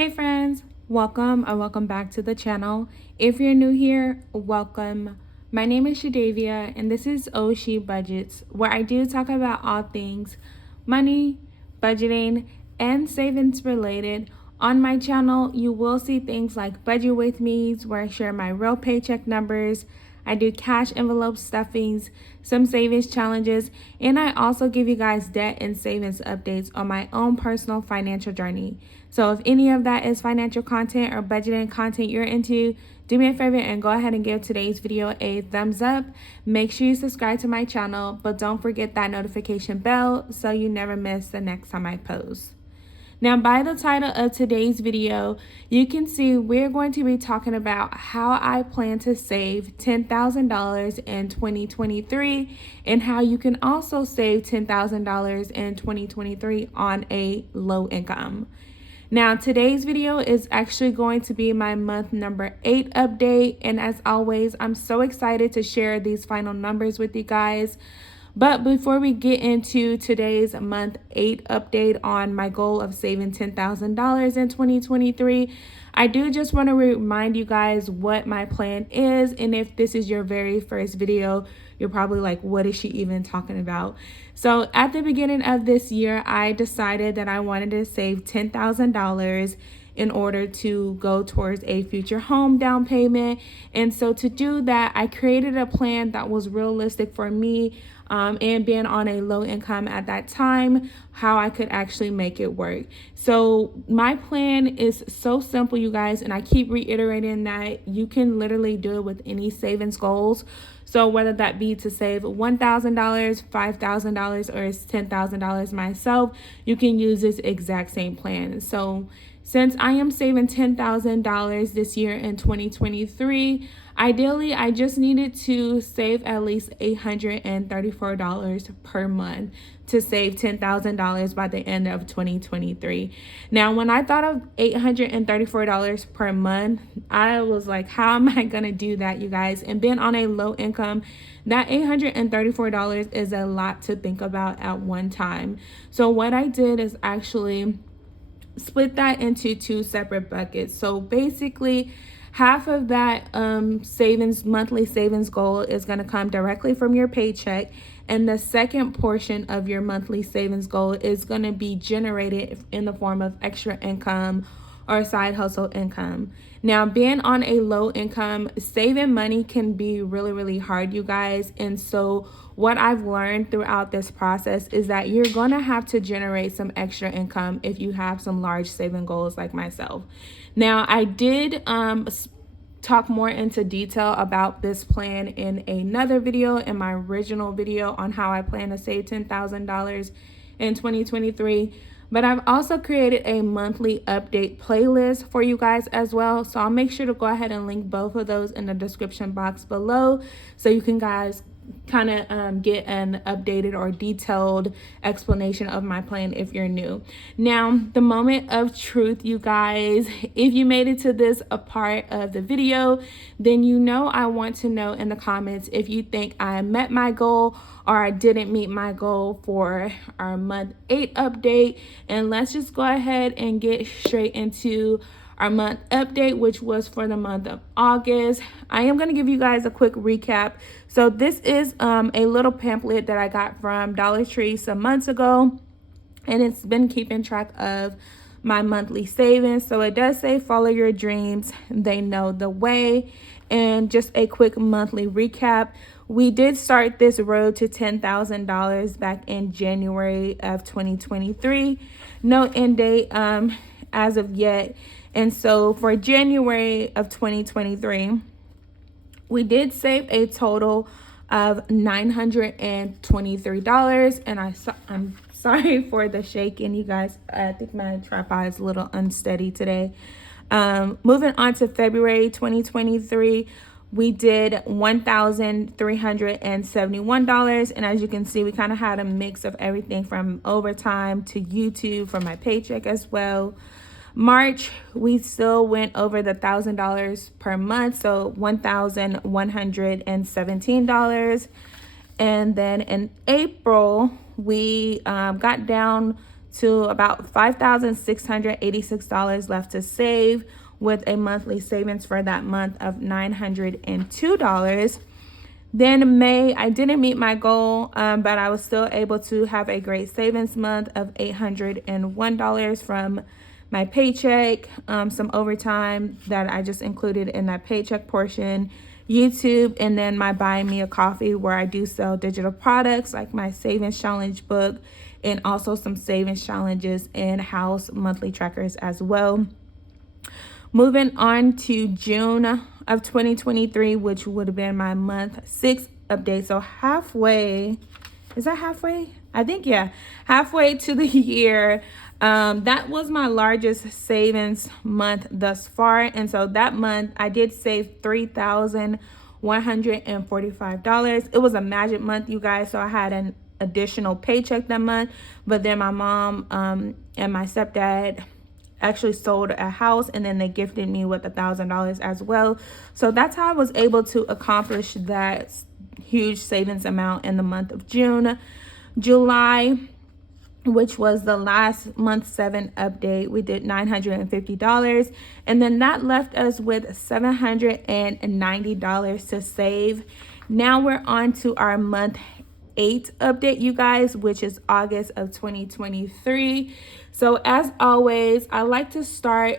Hey friends, welcome or welcome back to the channel. If you're new here, welcome. My name is Shadavia and this is Oshi Budgets, where I do talk about all things money, budgeting, and savings related. On my channel, you will see things like budget with me's, where I share my real paycheck numbers. I do cash envelope stuffings, some savings challenges, and I also give you guys debt and savings updates on my own personal financial journey. So if any of that is financial content or budgeting content you're into, do me a favor and go ahead and give today's video a thumbs up. Make sure you subscribe to my channel, but don't forget that notification bell so you never miss the next time I post. Now, by the title of today's video, you can see we're going to be talking about how I plan to save $10,000 in 2023 and how you can also save $10,000 in 2023 on a low income. Now, today's video is actually going to be my month number 8 update. And as always, I'm so excited to share these final numbers with you guys. But before we get into today's month 8 update on my goal of saving $10,000 in 2023, I do just want to remind you guys what my plan is. And if this is your very first video, you're probably like, what is she even talking about? So at the beginning of this year, I decided that I wanted to save $10,000 in order to go towards a future home down payment. And so to do that, I created a plan that was realistic for me, and being on a low income at that time, how I could actually make it work. So my plan is so simple, you guys, and I keep reiterating that you can literally do it with any savings goals. So whether that be to save $1,000, $5,000, or it's $10,000 myself, you can use this exact same plan. So since I am saving $10,000 this year in 2023, ideally, I just needed to save at least $834 per month to save $10,000 by the end of 2023. Now, when I thought of $834 per month, I was like, how am I going to do that, you guys? And being on a low income, that $834 is a lot to think about at one time. So what I did is actually split that into 2 separate buckets. So basically, half of that monthly savings goal is going to come directly from your paycheck, and the second portion of your monthly savings goal is going to be generated in the form of extra income or side hustle income. Now, being on a low income, saving money can be really, really hard, you guys. And so what I've learned throughout this process is that you're going to have to generate some extra income if you have some large saving goals like myself. Now, I did talk more into detail about this plan in another video, in my original video on how I plan to save $10,000 in 2023. But I've also created a monthly update playlist for you guys as well. So I'll make sure to go ahead and link both of those in the description box below so you can guys kind of get an updated or detailed explanation of my plan if you're new. Now, the moment of truth, you guys, if you made it to this a part of the video, then you know I want to know in the comments if you think I met my goal or I didn't meet my goal for our month 8 update. And let's just go ahead and get straight into our month update, which was for the month of August. I am going to give you guys a quick recap. So this is a little pamphlet that I got from Dollar Tree some months ago, and it's been keeping track of my monthly savings. So it does say follow your dreams, they know the way. And just a quick monthly recap. We did start this road to $10,000 back in January of 2023. No end date as of yet. And so for January of 2023, we did save a total of $923. And I'm sorry for the shaking, you guys. I think my tripod is a little unsteady today. Moving on to February 2023, we did $1,371. And as you can see, we kind of had a mix of everything from overtime to YouTube for my paycheck as well. March, we still went over the $1,000 per month, so $1,117. And then in April, we got down to about $5,686 left to save, with a monthly savings for that month of $902. Then May, I didn't meet my goal, but I was still able to have a great savings month of $801 from my paycheck, some overtime that I just included in that paycheck portion, YouTube, and then my Buy Me a Coffee, where I do sell digital products like my savings challenge book and also some savings challenges and house monthly trackers as well. Moving on to June of 2023, which would have been my month 6 update. So halfway, is that halfway? I think, yeah, halfway to the year. That was my largest savings month thus far. And so that month I did save $3,145. It was a magic month, you guys. So I had an additional paycheck that month, but then my mom and my stepdad actually sold a house, and then they gifted me with $1,000 as well. So that's how I was able to accomplish that huge savings amount in the month of June. July, which was the last month 7 update, we did $950, and then that left us with $790 to save. Now we're on to our month 8 update, you guys, which is August of 2023. So as always, I like to start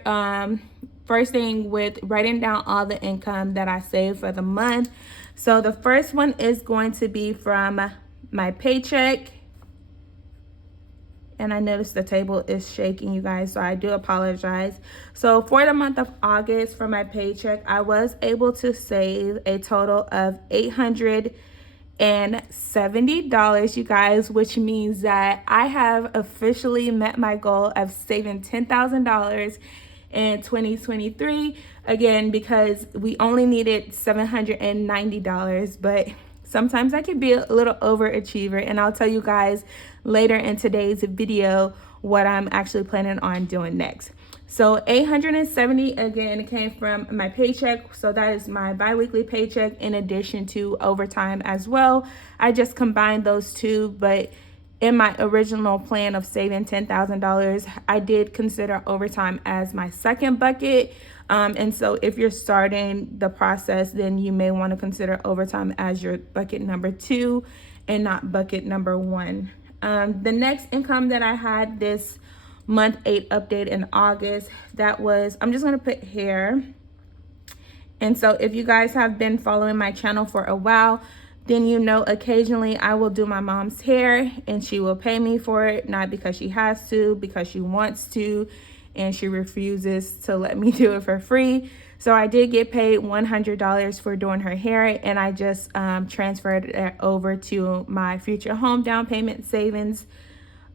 first thing with writing down all the income that I saved for the month. So the first one is going to be from my paycheck. And I noticed the table is shaking, you guys, so I do apologize. So for the month of August, for my paycheck, I was able to save a total of $870, you guys, which means that I have officially met my goal of saving $10,000 in 2023. Again, because we only needed $790, but sometimes I can be a little overachiever, and I'll tell you guys later in today's video what I'm actually planning on doing next. So 870 again came from my paycheck. So that is my bi-weekly paycheck in addition to overtime as well. I just combined those two, but in my original plan of saving $10,000, I did consider overtime as my second bucket. And so if you're starting the process, then you may want to consider overtime as your bucket number 2 and not bucket number 1. The next income that I had this month 8 update in August, that was, I'm just going to put hair. And so if you guys have been following my channel for a while, then you know occasionally I will do my mom's hair and she will pay me for it, not because she has to, because she wants to, and she refuses to let me do it for free. So I did get paid $100 for doing her hair, and I just transferred it over to my future home down payment savings.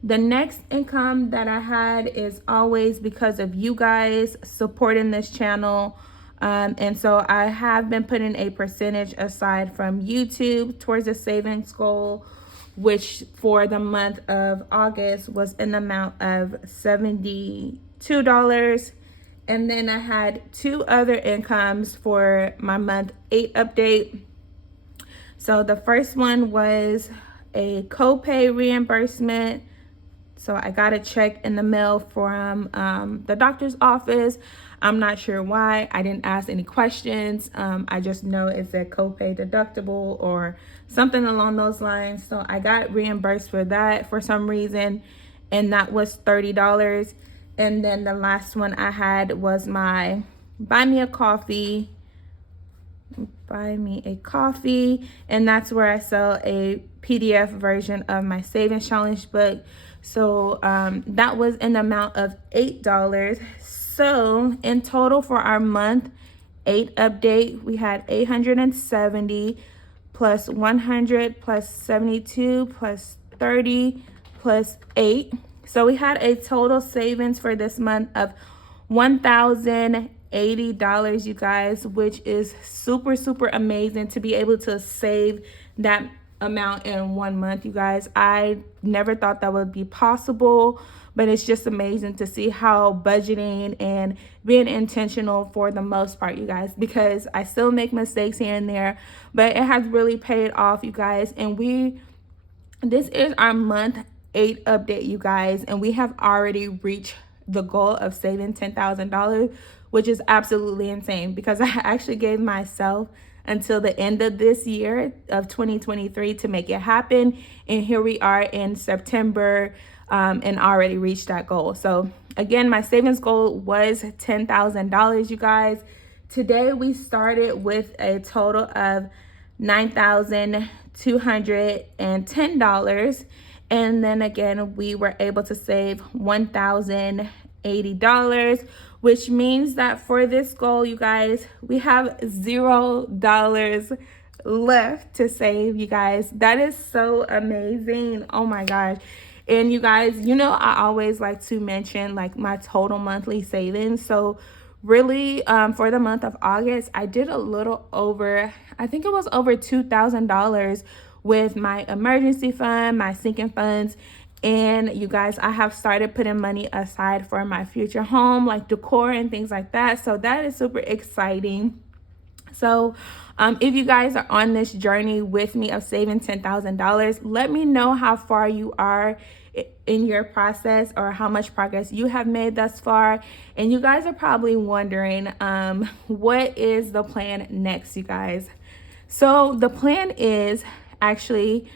The next income that I had is always because of you guys supporting this channel. And so I have been putting a percentage aside from YouTube towards the savings goal, which for the month of August was in the amount of $72. And then I had 2 other incomes for my month 8 update. So the first one was a copay reimbursement. So I got a check in the mail from the doctor's office. I'm not sure why. I didn't ask any questions. I just know it's a copay deductible or something along those lines. So I got reimbursed for that for some reason, and that was $30. And then the last one I had was my Buy Me a Coffee. Buy Me a Coffee. And that's where I sell a PDF version of my savings challenge book. So that was in the amount of $8. So in total for our month 8 update, we had 870 plus 100 plus 72 plus 30 plus 8. So we had a total savings for this month of $1,080, you guys, which is super, super amazing to be able to save that amount in 1 month, you guys. I never thought that would be possible, but it's just amazing to see how budgeting and being intentional for the most part, you guys, because I still make mistakes here and there, but it has really paid off, you guys. And this is our month 8 update, you guys, and we have already reached the goal of saving $10,000, which is absolutely insane because I actually gave myself until the end of this year of 2023 to make it happen. And here we are in September and already reached that goal. So again, my savings goal was $10,000, you guys. Today we started with a total of $9,210. And then again, we were able to save $1,080, which means that for this goal, you guys, we have $0 left to save, you guys. That is so amazing. Oh my gosh. And you guys, you know, I always like to mention like my total monthly savings. So really, for the month of August, I did a little over, I think it was over $2,000 with my emergency fund, my sinking funds. And you guys, I have started putting money aside for my future home, like decor and things like that. So that is super exciting. So if you guys are on this journey with me of saving $10,000, let me know how far you are in your process or how much progress you have made thus far. And you guys are probably wondering, what is the plan next, you guys? So the plan is actually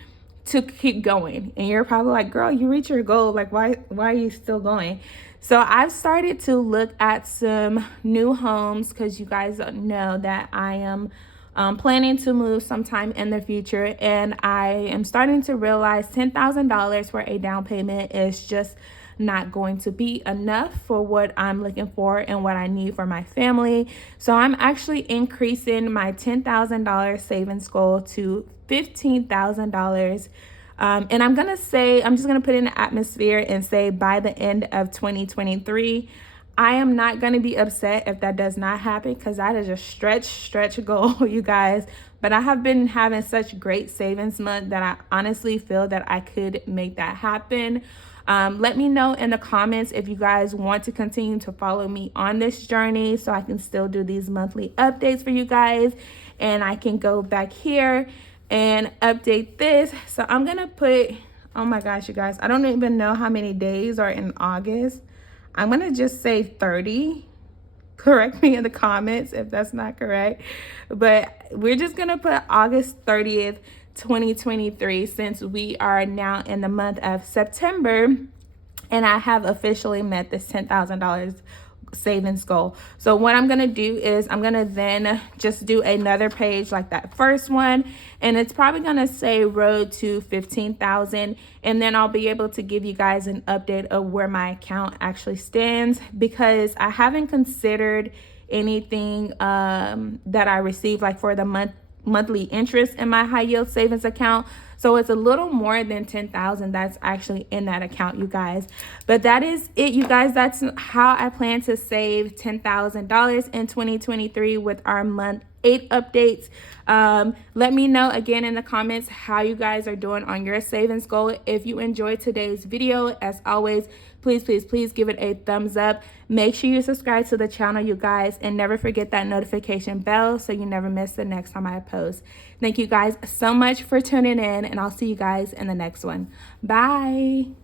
to keep going. And you're probably like, girl, you reach your goal. Like, why are you still going? So I've started to look at some new homes because you guys know that I am planning to move sometime in the future. And I am starting to realize $10,000 for a down payment is just not going to be enough for what I'm looking for and what I need for my family. So I'm actually increasing my $10,000 savings goal to $15,000. And I'm just gonna put in the atmosphere and say by the end of 2023, I am not gonna be upset if that does not happen because that is a stretch goal, you guys. But I have been having such great savings month that I honestly feel that I could make that happen. Let me know in the comments if you guys want to continue to follow me on this journey so I can still do these monthly updates for you guys. And I can go back here and update this. So I'm gonna put, oh my gosh, you guys, I don't even know how many days are in August. I'm gonna just say 30. Correct me in the comments if that's not correct. But we're just gonna put August 30th, 2023, since we are now in the month of September and I have officially met this $10,000 savings goal. So what I'm gonna do is I'm gonna then just do another page like that first one, and it's probably gonna say road to 15,000, and then I'll be able to give you guys an update of where my account actually stands because I haven't considered anything that I receive like for the monthly interest in my high yield savings account. So it's a little more than 10,000 that's actually in that account, you guys. But that is it, you guys. That's how I plan to save $10,000 in 2023 with our month 8 updates. Let me know again in the comments how you guys are doing on your savings goal. If you enjoyed today's video, as always, please give it a thumbs up. Make sure you subscribe to the channel, you guys, and never forget that notification bell so you never miss the next time I post. Thank you guys so much for tuning in, and I'll see you guys in the next one. Bye.